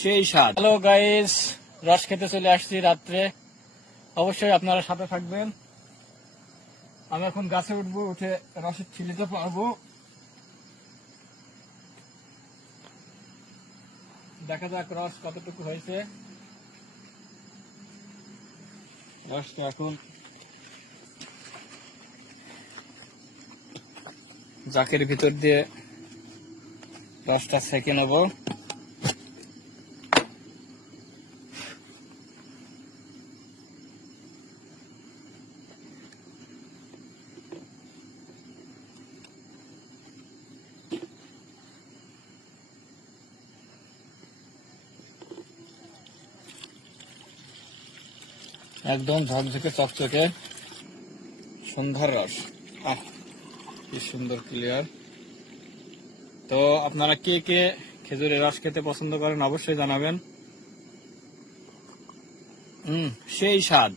সেই স্বাদ। Hello guys, রস খেতে চলে আসছি রাত্রে। অবশ্যই আপনারা সাথে থাকবেন। আমি এখন গাছে উঠবো, উঠে রসের ছিলিতে পারবো। দেখা যাক রস কতটুকু হয়েছে। রসটা এখন জাকের ভিতর দিয়ে রসটা ছেঁকে নেবো। একদম ঝকঝকে চকচকে সন্ধ্যার রস। কি সুন্দর ক্লিয়ার। তো আপনারা কে কে খেজুরের রস খেতে পছন্দ করেন অবশ্যই জানাবেন। সেই স্বাদ।